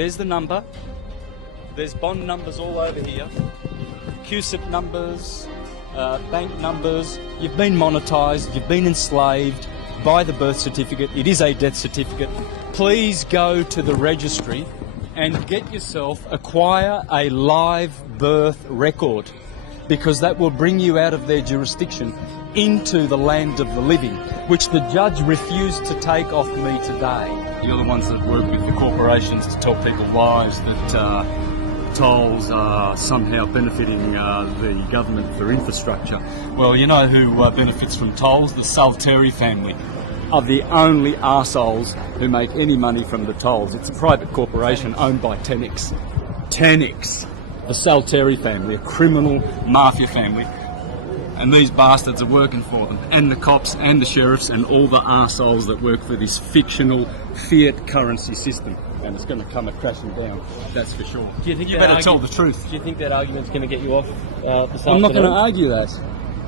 There's the number. There's bond numbers all over here. QSIP numbers, bank numbers. You've been monetised, you've been enslaved by the birth certificate. It is a death certificate. Please go to the registry and get yourself, acquire a live birth record, because that will bring you out of their jurisdiction into the land of the living, which the judge refused to take off me today. You're the ones that work with the corporations to tell people lies that tolls are somehow benefiting the government for infrastructure. Well, you know who benefits from tolls? The Salteri family are the only arseholes who make any money from the tolls. It's a private corporation owned by Tenix. Tenix, the Salteri family, a criminal mafia family. And these bastards are working for them, and the cops and the sheriffs and all the arseholes that work for this fictional fiat currency system. And it's going to come crashing down, that's for sure. Do you think you better tell the truth. Do you think that argument's going to get you off this I'm not going to afternoon? argue that.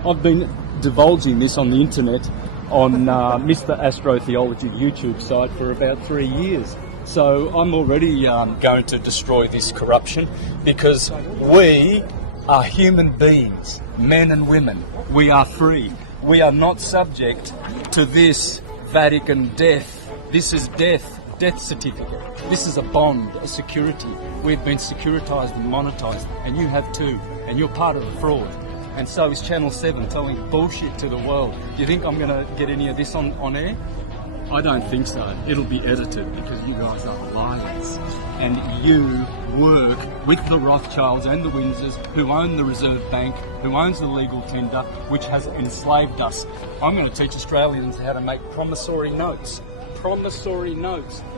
I've been divulging this on the internet on Mr. Astrotheology YouTube site for about 3 years. So I'm already going to destroy this corruption, because we are human beings, men and women. We are free. We are not subject to this Vatican death. This is death certificate. This is a bond, a security. We've been securitized and monetized, and you have too, and you're part of the fraud. And so is Channel 7 telling bullshit to the world. Do you think I'm going to get any of this on air? I don't think so. It'll be edited, because you guys are liars. And you work with the Rothschilds and the Windsors, who own the Reserve Bank, who owns the legal tender, which has enslaved us. I'm going to teach Australians how to make promissory notes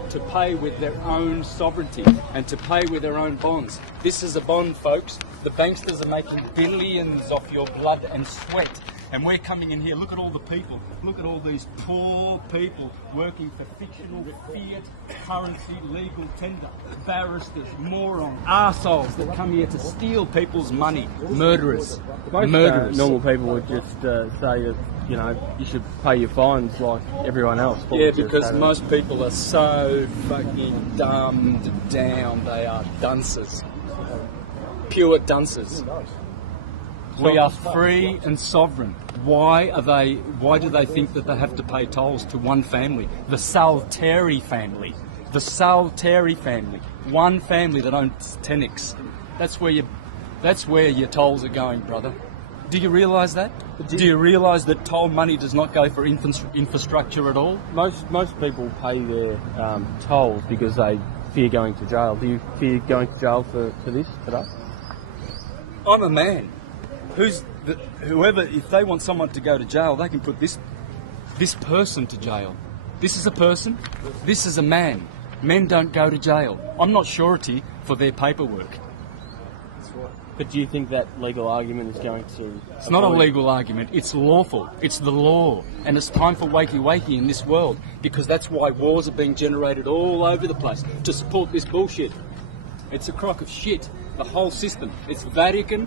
to pay with their own sovereignty and to pay with their own bonds. This is a bond, folks. The banksters are making billions off your blood and sweat. And we're coming in here, look at all the people, look at all these poor people working for fictional fiat currency legal tender. Barristers, morons, arseholes that come here to steal people's money. Murderers. Murderers. Normal people would just say that, you know, you should pay your fines like everyone else. Yeah, because most people are so fucking dumbed down. They are dunces. Pure dunces. We are free and sovereign. Why do they think that they have to pay tolls to one family? The Salteri family. The Salteri family. One family that owns Tenix. That's where your tolls are going, brother. Do you realise that? Do you realise that toll money does not go for infrastructure at all? Most people pay their tolls because they fear going to jail. Do you fear going to jail for this today? I'm a man. Whoever, if they want someone to go to jail, they can put this person to jail. This is a person. This is a man. Men don't go to jail. I'm not surety for their paperwork. But do you think that legal argument is going to... It's not a legal argument. It's lawful. It's the law. And it's time for wakey-wakey in this world, because that's why wars are being generated all over the place, to support this bullshit. It's a crock of shit. The whole system. It's Vatican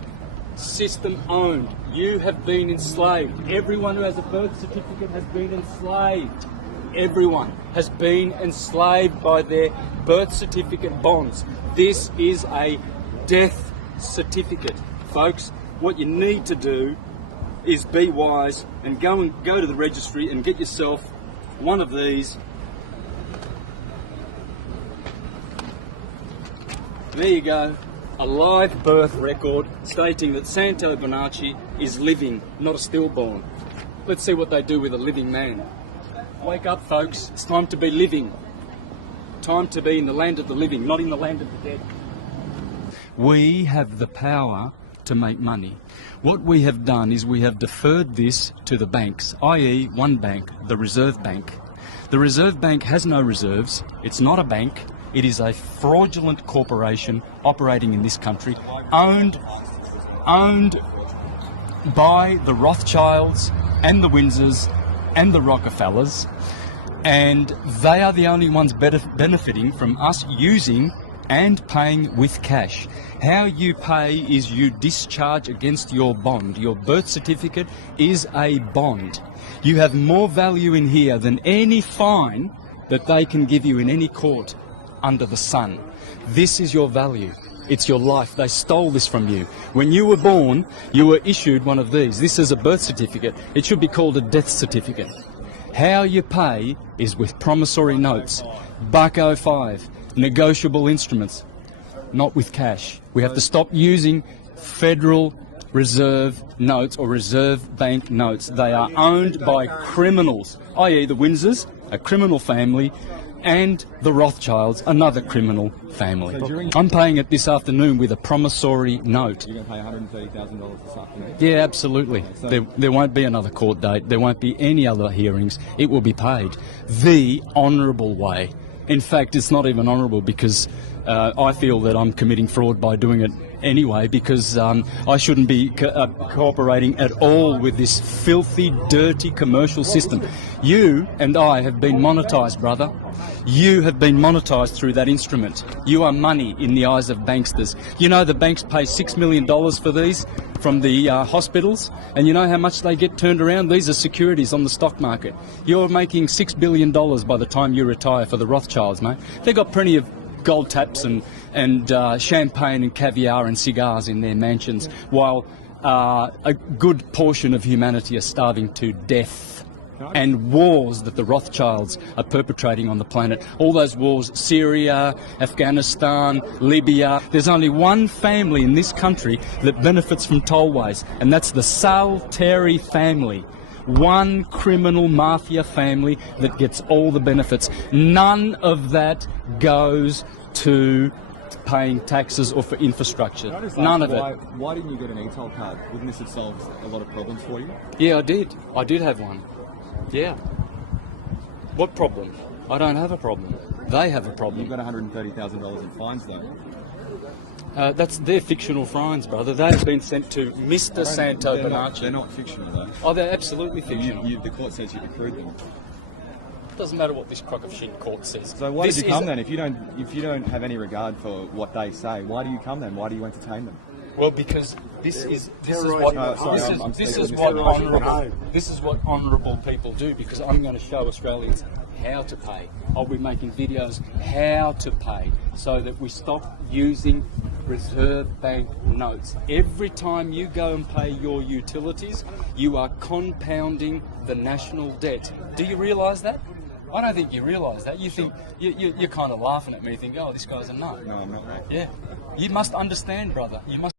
system owned. You have been enslaved. Everyone who has a birth certificate has been enslaved. Everyone has been enslaved by their birth certificate bonds. This is a death certificate, folks. What you need to do is be wise and go to the registry and get yourself one of these. There you go. A live birth record stating that Santos Bonacci is living, not a stillborn. Let's see what they do with a living man. Wake up, folks. It's time to be living. Time to be in the land of the living, not in the land of the dead. We have the power to make money. What we have done is we have deferred this to the banks, i.e. one bank, the Reserve Bank. The Reserve Bank has no reserves. It's not a bank. It is a fraudulent corporation operating in this country, owned by the Rothschilds and the Windsors and the Rockefellers, and they are the only ones benefiting from us using and paying with cash. How you pay is you discharge against your bond. Your birth certificate is a bond. You have more value in here than any fine that they can give you in any court. under the sun. This is your value. It's your life. They stole this from you. When you were born, you were issued one of these. This is a birth certificate. It should be called a death certificate. How you pay is with promissory notes, $1.05, negotiable instruments, not with cash. We have to stop using Federal Reserve notes or Reserve Bank notes. They are owned by criminals, i.e. the Windsors, a criminal family, and the Rothschilds, another criminal family. I'm paying it this afternoon with a promissory note. You're going to pay $130,000 this afternoon? Yeah, absolutely. There won't be another court date. There won't be any other hearings. It will be paid the honourable way. In fact, it's not even honourable because I feel that I'm committing fraud by doing it anyway, because I shouldn't be cooperating at all with this filthy, dirty commercial system. You and I have been monetised, brother. You have been monetised through that instrument. You are money in the eyes of banksters. You know the banks pay $6 million for these from the hospitals, and you know how much they get turned around? These are securities on the stock market. You're making $6 billion by the time you retire for the Rothschilds, mate. They've got plenty of gold taps and champagne and caviar and cigars in their mansions, while a good portion of humanity are starving to death. And wars that the Rothschilds are perpetrating on the planet. All those wars, Syria, Afghanistan, Libya. There's only one family in this country that benefits from tollways, and that's the Salteri family. One criminal mafia family that gets all the benefits. None of that goes to paying taxes or for infrastructure. None of it. Why didn't you get an e-toll card? Wouldn't this have solved a lot of problems for you? Yeah, I did. I did have one. Yeah. What problem? I don't have a problem. They have a problem. You've got $130,000 in fines, though. That's their fictional fines, brother. They've been sent to Mr. Santos Bonacci. They're not fictional, though. Oh, they're absolutely fictional. The court says you've accrued them. Doesn't matter what this crock of shit court says. So why did you come then? If you don't have any regard for what they say, why do you come then? Why do you entertain them? Well, because this is what honourable people do. Because I'm going to show Australians how to pay. I'll be making videos how to pay, so that we stop using Reserve Bank notes. Every time you go and pay your utilities, you are compounding the national debt. Do you realise that? I don't think you realise that. You think you're kind of laughing at me. You think, oh, this guy's a nut. No, I'm not. Yeah, you must understand, brother. You must.